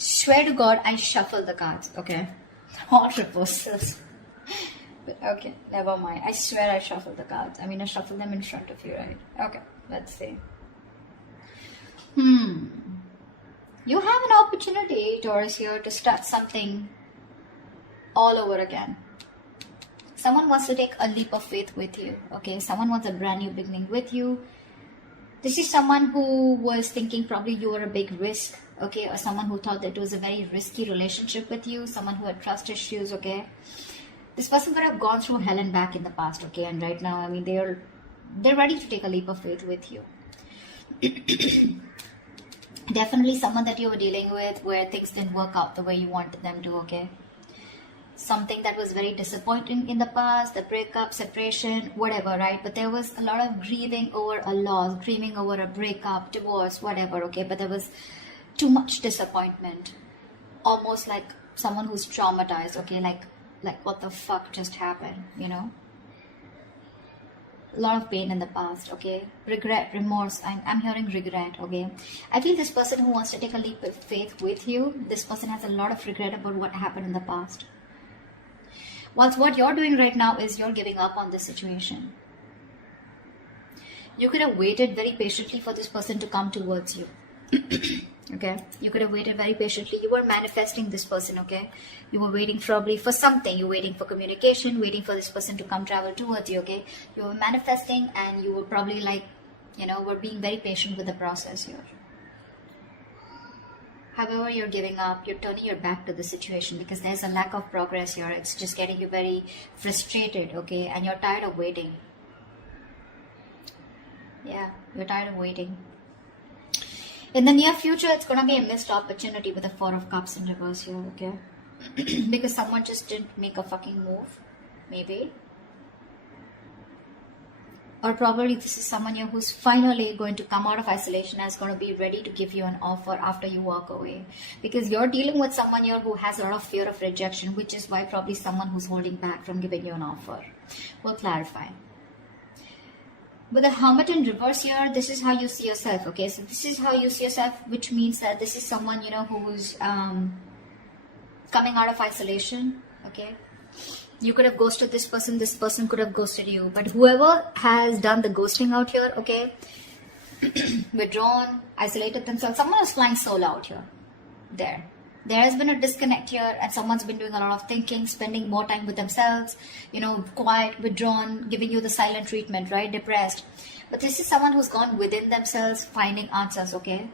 Swear to God, I shuffle the cards, okay? Not reversals. But okay, never mind. I swear I shuffle the cards. I mean, I shuffle them in front of you, right? Okay, let's see. You have an opportunity, Taurus, here to start something all over again. Someone wants to take a leap of faith with you, okay? Someone wants a brand new beginning with you. This is someone who was thinking probably you were a big risk, okay? Or someone who thought that it was a very risky relationship with you. Someone who had trust issues, okay? This person could have gone through hell and back in the past, okay? And right now, I mean, they're ready to take a leap of faith with you. Definitely someone that you were dealing with where things didn't work out the way you wanted them to, okay? Something that was very disappointing in the past, the breakup, separation, whatever, right? But there was a lot of grieving over a loss, grieving over a breakup, divorce, whatever, okay? But there was too much disappointment. Almost like someone who's traumatized, okay? Like what the fuck just happened, you know? A lot of pain in the past, okay? Regret, remorse. I'm hearing regret, okay? I feel this person who wants to take a leap of faith with you, this person has a lot of regret about what happened in the past. Whilst what you're doing right now is you're giving up on this situation. You could have waited very patiently for this person to come towards you. Okay? You could have waited very patiently. You were manifesting this person, okay? You were waiting probably for something. You were waiting for communication, waiting for this person to come travel towards you, okay? You were manifesting and you were probably like, you know, were being very patient with the process here. However, you're giving up, you're turning your back to the situation because there's a lack of progress here. It's just getting you very frustrated, okay? And you're tired of waiting. Yeah, you're tired of waiting. In the near future, it's going to be a missed opportunity with the Four of Cups in reverse here, okay? Because someone just didn't make a fucking move, maybe. Or probably this is someone here who's finally going to come out of isolation and is going to be ready to give you an offer after you walk away. Because you're dealing with someone here who has a lot of fear of rejection, which is why probably someone who's holding back from giving you an offer. We'll clarify. With the Hermit in reverse here, this is how you see yourself, okay? So this is how you see yourself, which means that this is someone, you know, who's coming out of isolation, okay? You could have ghosted this person could have ghosted you. But whoever has done the ghosting out here, okay, withdrawn, isolated themselves, someone is flying solo out here. There has been a disconnect here and someone's been doing a lot of thinking, spending more time with themselves, you know, quiet, withdrawn, giving you the silent treatment, right, depressed. But this is someone who's gone within themselves, finding answers, okay?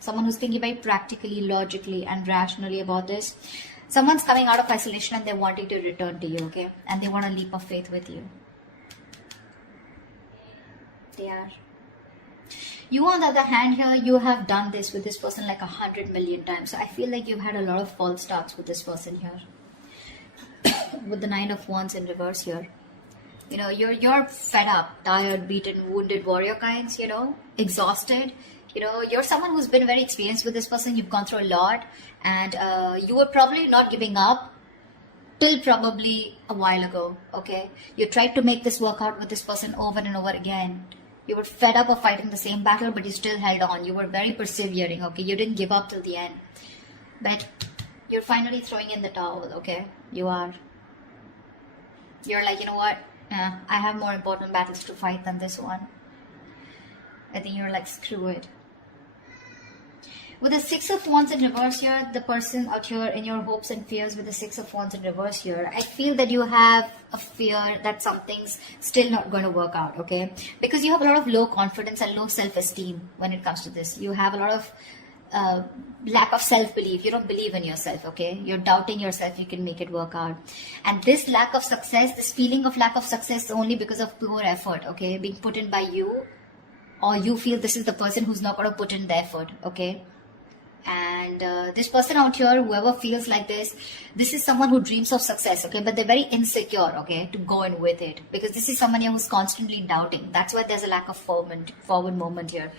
Someone who's thinking very practically, logically and rationally about this. Someone's coming out of isolation and they're wanting to return to you, okay? And they want a leap of faith with you. They are. You, on the other hand here, you have done this with this person like 100 million times. So I feel like you've had a lot of false starts with this person here. With the Nine of Wands in reverse here. You know, you're fed up, tired, beaten, wounded warrior kinds, you know, exhausted. You know, you're someone who's been very experienced with this person. You've gone through a lot. And you were probably not giving up till probably a while ago, okay? You tried to make this work out with this person over and over again. You were fed up of fighting the same battle, but you still held on. You were very persevering, okay? You didn't give up till the end. But you're finally throwing in the towel, okay? You are. You're like, you know what? I have more important battles to fight than this one. I think you're like, screw it. With the Six of Wands in reverse here, the person out here in your hopes and fears with the Six of Wands in reverse here, I feel that you have a fear that something's still not going to work out, okay? Because you have a lot of low confidence and low self-esteem when it comes to this. You have a lot of lack of self-belief. You don't believe in yourself, okay? You're doubting yourself you can make it work out. And this lack of success, this feeling of lack of success is only because of poor effort, okay? Being put in by you, or you feel this is the person who's not going to put in the effort, okay? And this person out here, whoever feels like this is someone who dreams of success, okay? But they're very insecure, okay, to go in with it. Because this is someone here who's constantly doubting. That's why there's a lack of forward movement here.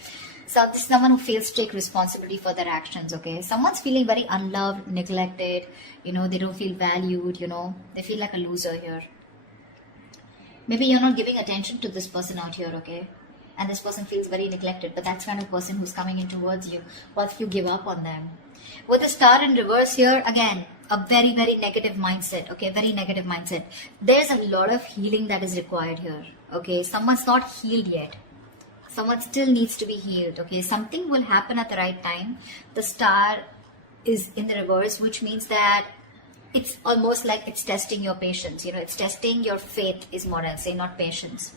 So this is someone who fails to take responsibility for their actions, okay? Someone's feeling very unloved, neglected, you know, they don't feel valued, you know, they feel like a loser here. Maybe you're not giving attention to this person out here, okay? and this person feels very neglected, but that's kind of person who's coming in towards you. What if you give up on them? With the star in reverse here, again, a very, very negative mindset, okay, very negative mindset. There's a lot of healing that is required here, okay. Someone's not healed yet. Someone still needs to be healed, okay. Something will happen at the right time. The star is in the reverse, which means that it's almost like it's testing your patience, you know, it's testing your faith is more I'll say, not patience.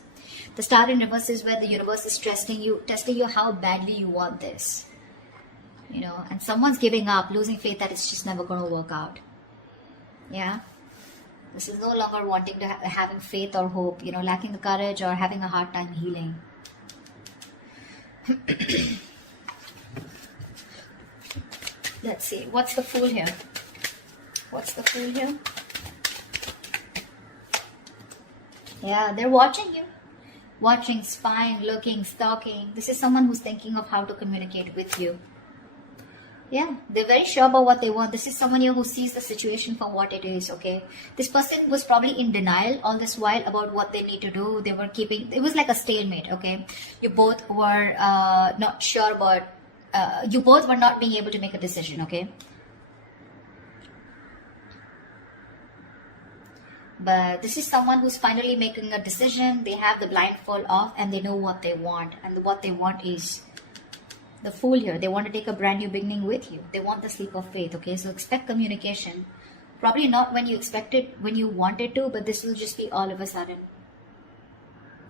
The star in reverse is where the universe is testing you how badly you want this. You know, and someone's giving up, losing faith that it's just never going to work out. Yeah. This is no longer wanting to having faith or hope, you know, lacking the courage or having a hard time healing. Let's see. What's the Fool here? What's the Fool here? Yeah, they're watching you. Watching, spying, looking, stalking. This is someone who's thinking of how to communicate with you. Yeah, they're very sure about what they want. This is someone here who sees the situation for what it is, okay? This person was probably in denial all this while about what they need to do. They were keeping, it was like a stalemate, okay? You both were not sure about, you both were not being able to make a decision, okay? But this is someone who's finally making a decision. They have the blindfold off and they know what they want. And what they want is the Fool here. They want to take a brand new beginning with you. They want the sleep of faith, okay? So expect communication. Probably not when you expect it, when you want it to, but this will just be all of a sudden.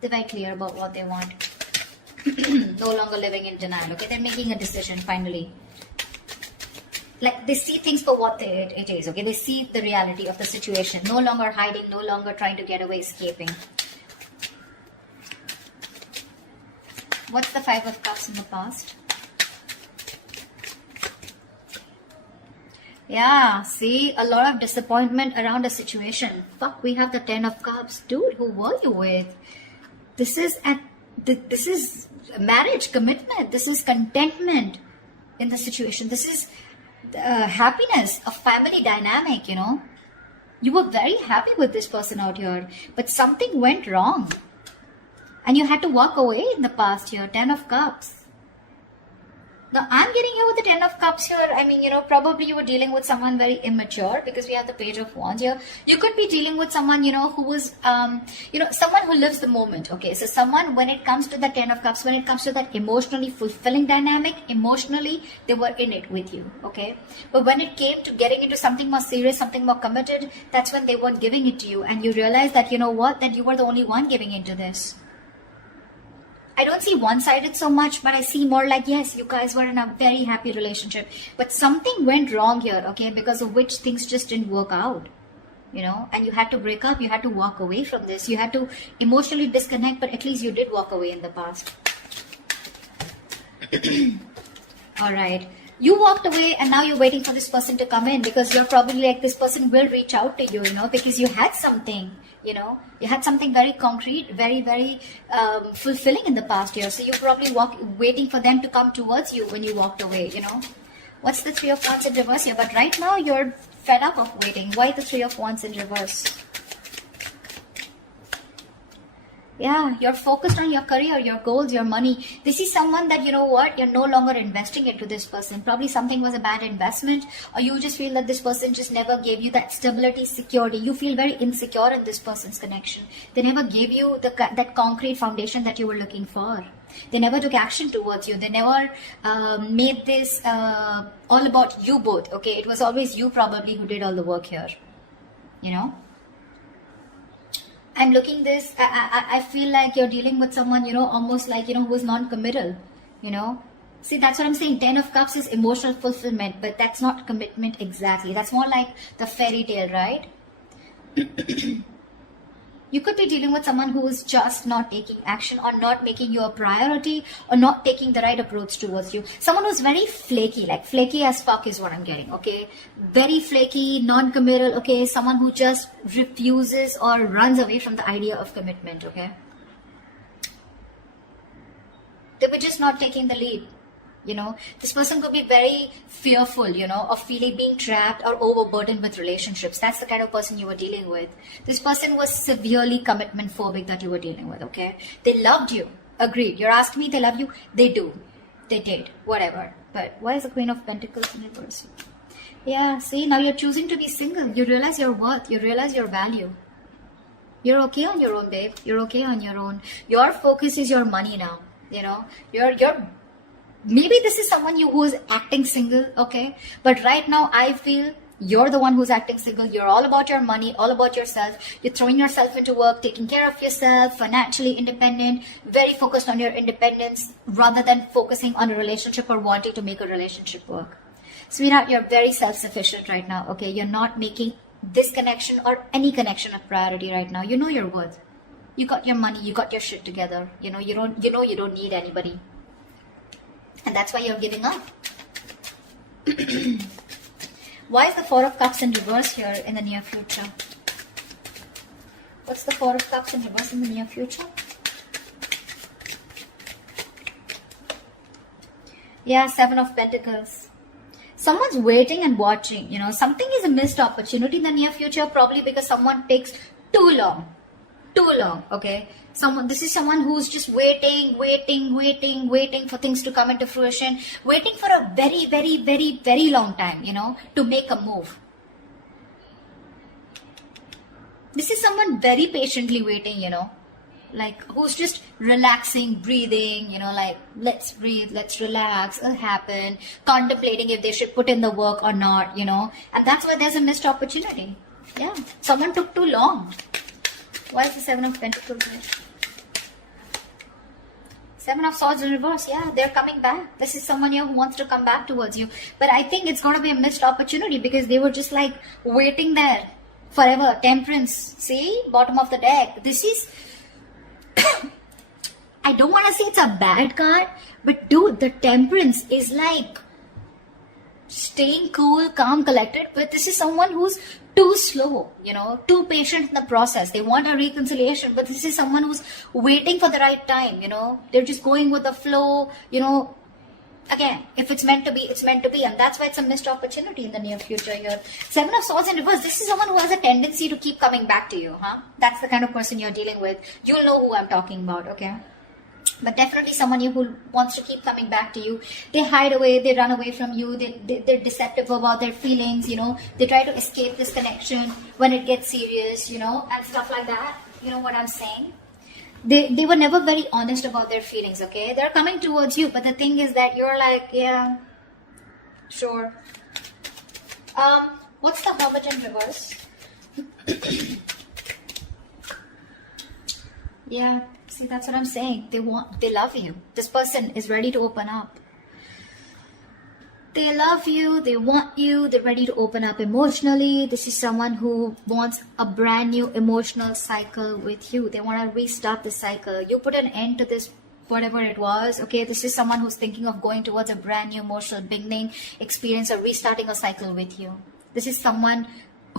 They're very clear about what they want. No longer living in denial, okay? They're making a decision finally. Like they see things for what it is, okay? They see the reality of the situation. No longer hiding, no longer trying to get away, escaping. What's the Five of Cups in the past? Yeah, see, a lot of disappointment around a situation. Fuck, we have the Ten of Cups. Dude, who were you with? This is marriage, commitment. This is contentment in the situation. This is happiness, a family dynamic, you know. You were very happy with this person out here, but something went wrong. And you had to walk away in the past here. Ten of Cups. Now, I'm getting here with the Ten of Cups here. I mean, you know, probably you were dealing with someone very immature because we have the Page of Wands here. You could be dealing with someone, you know, who was, you know, someone who lives the moment. Okay, so someone, when it comes to the Ten of Cups, when it comes to that emotionally fulfilling dynamic, emotionally, they were in it with you. Okay, but when it came to getting into something more serious, something more committed, that's when they weren't giving it to you. And you realize that, you know what, that you were the only one giving into this. I don't see one-sided so much, but I see more like, yes, you guys were in a very happy relationship, but something went wrong here, okay, because of which things just didn't work out, you know, and you had to break up, you had to walk away from this, you had to emotionally disconnect, but at least you did walk away in the past. All right. You walked away and now you're waiting for this person to come in because you're probably like, this person will reach out to you, you know, because you had something. You know, you had something very concrete, very, very fulfilling in the past year. So you're probably waiting for them to come towards you when you walked away, you know. What's the Three of Wands in reverse here? But right now you're fed up of waiting. Why the Three of Wands in reverse? Yeah, you're focused on your career, your goals, your money. This is someone that, you know what, you're no longer investing into this person. Probably something was a bad investment, or you just feel that this person just never gave you that stability, security. You feel very insecure in this person's connection. They never gave you that concrete foundation that you were looking for. They never took action towards you. They never made this all about you both. Okay, it was always you probably who did all the work here. You know? I'm looking this, I feel like you're dealing with someone, you know, almost like, you know, who's non-committal, you know. See, that's what I'm saying. Ten of Cups is emotional fulfillment, but that's not commitment exactly. That's more like the fairy tale, right? You could be dealing with someone who is just not taking action or not making you a priority or not taking the right approach towards you. Someone who's very flaky, like flaky as fuck is what I'm getting, okay? Very flaky, non-committal, okay? Someone who just refuses or runs away from the idea of commitment, okay? They were just not taking the lead. You know, this person could be very fearful, you know, of feeling being trapped or overburdened with relationships. That's the kind of person you were dealing with. This person was severely commitment phobic that you were dealing with, okay? They loved you. Agreed. You're asking me they love you? They do. They did. Whatever. But why is the Queen of Pentacles in reverse? Yeah, see, now you're choosing to be single. You realize your worth. You realize your value. You're okay on your own, babe. You're okay on your own. Your focus is your money now. You know, you're maybe this is someone who's acting single, okay? But right now, I feel you're the one who's acting single. You're all about your money, all about yourself. You're throwing yourself into work, taking care of yourself, financially independent, very focused on your independence rather than focusing on a relationship or wanting to make a relationship work. Sweetheart, you're very self-sufficient right now, okay? You're not making this connection or any connection a priority right now. You know your worth. You got your money, you got your shit together. You know you don't need anybody. And that's why you're giving up. Why is the Four of Cups in reverse here in the near future? What's the Four of Cups in reverse in the near future? Yeah, Seven of Pentacles. Someone's waiting and watching, you know. Something is a missed opportunity in the near future, probably because someone takes too long, okay? This is someone who's just waiting for things to come into fruition, waiting for a very, very, very, very long time, you know, to make a move. This is someone very patiently waiting, you know, like who's just relaxing, breathing, you know, like let's breathe, let's relax, it'll happen, contemplating if they should put in the work or not, you know, and that's why there's a missed opportunity. Yeah, someone took too long. Why is the Seven of Pentacles here? Seven of Swords in reverse. Yeah, they're coming back. This is someone here who wants to come back towards you. But I think it's going to be a missed opportunity because they were just like waiting there forever. Temperance. See? Bottom of the deck. This is... I don't want to say it's a bad card, but dude, the Temperance is like staying cool, calm, collected. But this is someone who's too slow, you know, too patient in the process. They want a reconciliation, but this is someone who's waiting for the right time, you know. They're just going with the flow, you know. Again, if it's meant to be, it's meant to be. And that's why it's a missed opportunity in the near future here. Seven of Swords in reverse. This is someone who has a tendency to keep coming back to you, huh? That's the kind of person you're dealing with. You'll know who I'm talking about, okay? But definitely someone who wants to keep coming back to you. They hide away, they run away from you, they're deceptive about their feelings, you know. They try to escape this connection when it gets serious, you know, and stuff like that. You know what I'm saying? They were never very honest about their feelings, okay? They're coming towards you, but the thing is that you're like, yeah, sure. What's the Hermit in reverse? Yeah. See, that's what I'm saying. They love you. This person is ready to open up. They love you, they want you, they're ready to open up emotionally. This is someone who wants a brand new emotional cycle with you. They want to restart the cycle. You put an end to this, whatever it was, okay? This is someone who's thinking of going towards a brand new emotional beginning, experience, or restarting a cycle with you. This is someone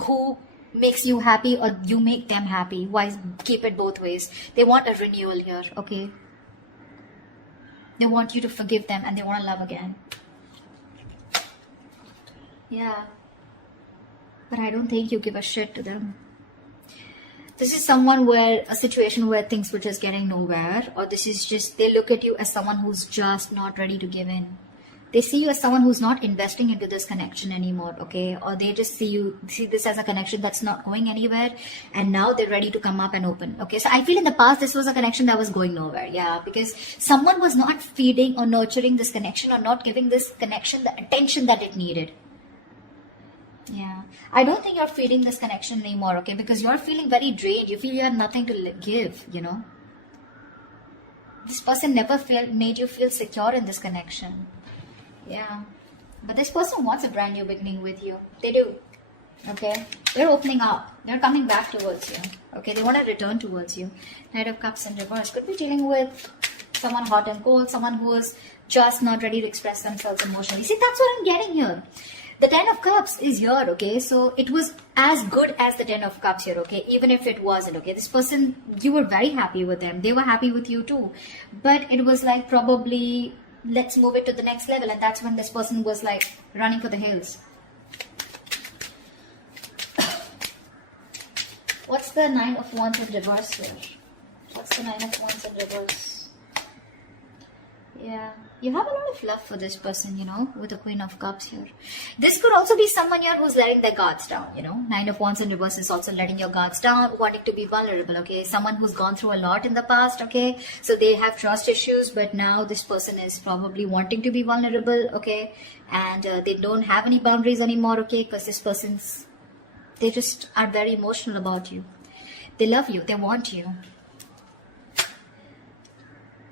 who makes you happy or you make them happy. Why keep it both ways? They want a renewal here, okay? They want you to forgive them and they want to love again. Yeah. But I don't think you give a shit to them. This is someone a situation where things were just getting nowhere, or this is just, they look at you as someone who's just not ready to give in. They see you as someone who's not investing into this connection anymore, okay? Or they just see this as a connection that's not going anywhere, and now they're ready to come up and open, okay? So I feel in the past this was a connection that was going nowhere, yeah, because someone was not feeding or nurturing this connection or not giving this connection the attention that it needed. Yeah, I don't think you're feeding this connection anymore, okay? Because you're feeling very drained. You feel you have nothing to give, you know? This person never made you feel secure in this connection. Yeah, but this person wants a brand new beginning with you. They do, okay? They're opening up. They're coming back towards you, okay? They want to return towards you. Knight of Cups in reverse. Could be dealing with someone hot and cold, someone who is just not ready to express themselves emotionally. See, that's what I'm getting here. The Ten of Cups is here, okay? So it was as good as the Ten of Cups here, okay? Even if it wasn't, okay? This person, you were very happy with them. They were happy with you too. But it was like probably, let's move it to the next level. And that's when this person was like running for the hills. What's the Nine of Wands in reverse here? What's the Nine of Wands in reverse? Yeah, you have a lot of love for this person, with the Queen of Cups here. This could also be someone here who's letting their guards down, Nine of Wands in reverse is also letting your guards down, wanting to be vulnerable, okay? Someone who's gone through a lot in the past, okay? So they have trust issues, but now this person is probably wanting to be vulnerable, okay? And they don't have any boundaries anymore, okay? Because this they just are very emotional about you. They love you, they want you.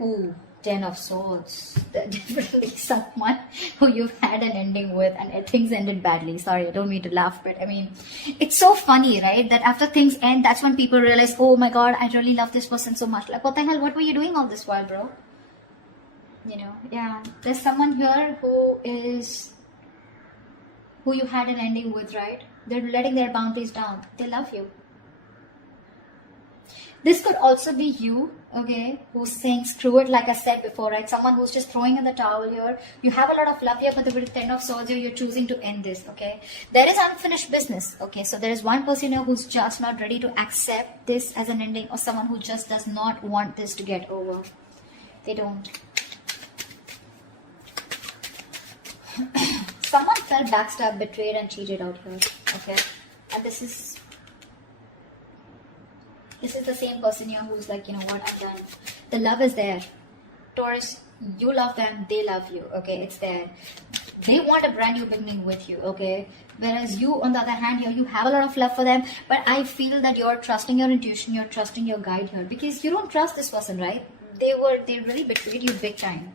Ooh. 10 of Swords. Definitely someone who you've had an ending with and things ended badly. Sorry, I don't mean to laugh, but I mean, it's so funny, right? That after things end, that's when people realize, oh my God, I really love this person so much. Like, what the hell? What were you doing all this while, bro? Yeah. There's someone here who you had an ending with, right? They're letting their boundaries down. They love you. This could also be you, okay, who's saying screw it, like I said before, right? Someone who's just throwing in the towel here. You have a lot of love here, but with the 10 of Swords here, you're choosing to end this, okay? There is unfinished business, okay? So there is one person here who's just not ready to accept this as an ending, or someone who just does not want this to get over. They don't. Someone felt backstabbed, betrayed, and cheated out here, okay? And this is the same person here who's like, you know what, I'm done. The love is there. Taurus, you love them, they love you, okay? It's there. They want a brand new beginning with you, okay? Whereas you, on the other hand, here, you have a lot of love for them, but I feel that you're trusting your intuition, you're trusting your guide here, because you don't trust this person, right? They really betrayed you big time.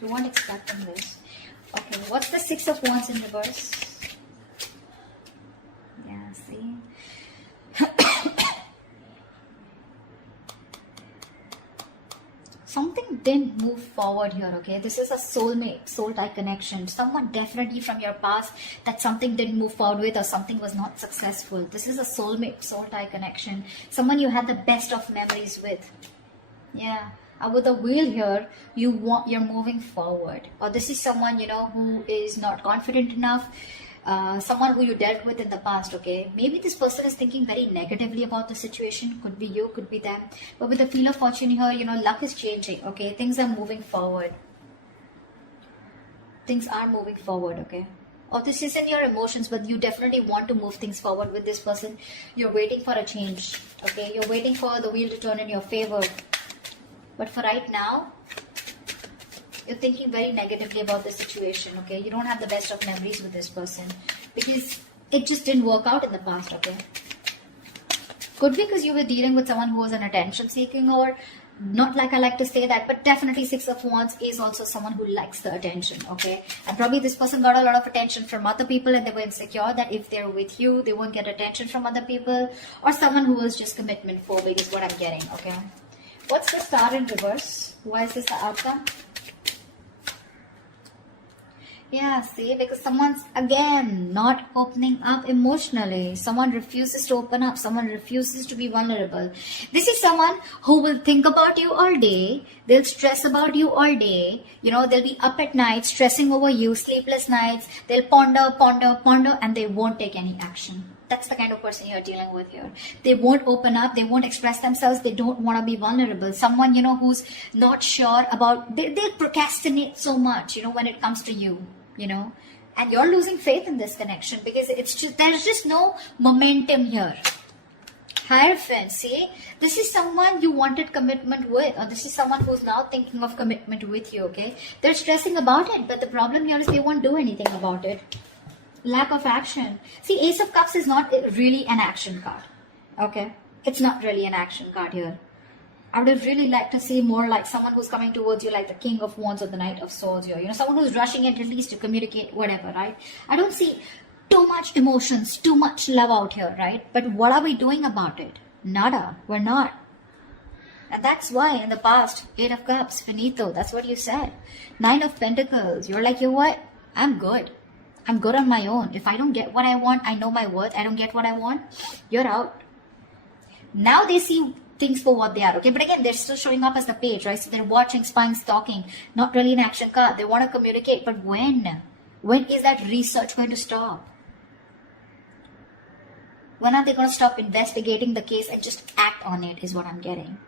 You weren't expecting this. Okay, what's the 6 of Wands in reverse? Yeah, see? Something didn't move forward here, okay? This is a soulmate, soul-tie connection. Someone definitely from your past that something didn't move forward with, or something was not successful. This is a soulmate, soul-tie connection. Someone you had the best of memories with. Yeah. With the wheel here, you're moving forward. Or this is someone, who is not confident enough. Someone who you dealt with in the past, okay? Maybe this person is thinking very negatively about the situation. Could be you, could be them. But with the Wheel of Fortune here, luck is changing, okay? Things are moving forward. Things are moving forward, okay? Or this isn't your emotions, but you definitely want to move things forward with this person. You're waiting for a change, okay? You're waiting for the wheel to turn in your favor. But for right now, you're thinking very negatively about the situation, okay? You don't have the best of memories with this person because it just didn't work out in the past, okay? Could be because you were dealing with someone who was an attention seeking, or not like I like to say that, but definitely 6 of Wands is also someone who likes the attention, okay? And probably this person got a lot of attention from other people and they were insecure that if they're with you, they won't get attention from other people, or someone who was just commitment phobic is what I'm getting, okay? What's the Star in reverse? Why is this the outcome? Yeah, see, because someone's, again, not opening up emotionally. Someone refuses to open up. Someone refuses to be vulnerable. This is someone who will think about you all day. They'll stress about you all day. They'll be up at night, stressing over you, sleepless nights. They'll ponder, and they won't take any action. That's the kind of person you're dealing with here. They won't open up. They won't express themselves. They don't want to be vulnerable. Someone, who's not sure about, they'll procrastinate so much, when it comes to you, and you're losing faith in this connection because there's just no momentum here. Hierophant, see, this is someone you wanted commitment with, or this is someone who's now thinking of commitment with you, okay? They're stressing about it, but the problem here is they won't do anything about it. Lack of action. See, Ace of Cups is not really an action card. Okay? It's not really an action card here. I would have really liked to see more like someone who's coming towards you like the King of Wands or the Knight of Swords here. Someone who's rushing it at least to communicate whatever, right? I don't see too much emotions, too much love out here, right? But what are we doing about it? Nada. We're not. And that's why in the past, 8 of Cups, finito. That's what you said. 9 of Pentacles. You're like, you know what? I'm good. I'm good on my own. If I don't get what I want, I know my worth. I don't get what I want, you're out. Now they see things for what they are, okay? But again, they're still showing up as the page, right? So they're watching, spying, stalking. Not really an action card. They want to communicate, but when? When is that research going to stop? When are they going to stop investigating the case and just act on it is what I'm getting.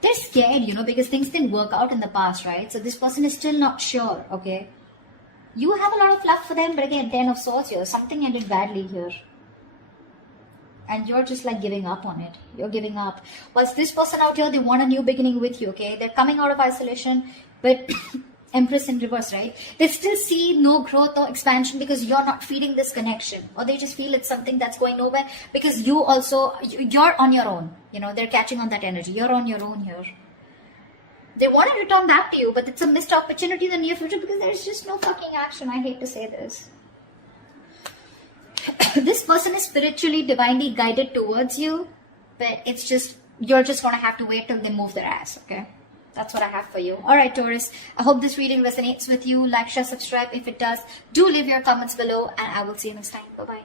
They're scared, because things didn't work out in the past, right? So this person is still not sure, okay? You have a lot of love for them, but again, 10 of Swords here. Something ended badly here. And you're just like giving up on it. You're giving up. Whilst this person out here, they want a new beginning with you, okay? They're coming out of isolation, but Empress in reverse, right? They still see no growth or expansion because you're not feeding this connection. Or they just feel it's something that's going nowhere because you're on your own. They're catching on that energy. You're on your own here. They want to return back to you, but it's a missed opportunity in the near future because there's just no fucking action. I hate to say this. This person is spiritually, divinely guided towards you, but you're just going to have to wait till they move their ass, okay? That's what I have for you. Alright, Taurus, I hope this reading resonates with you. Like, share, subscribe if it does. Do leave your comments below, and I will see you next time. Bye-bye.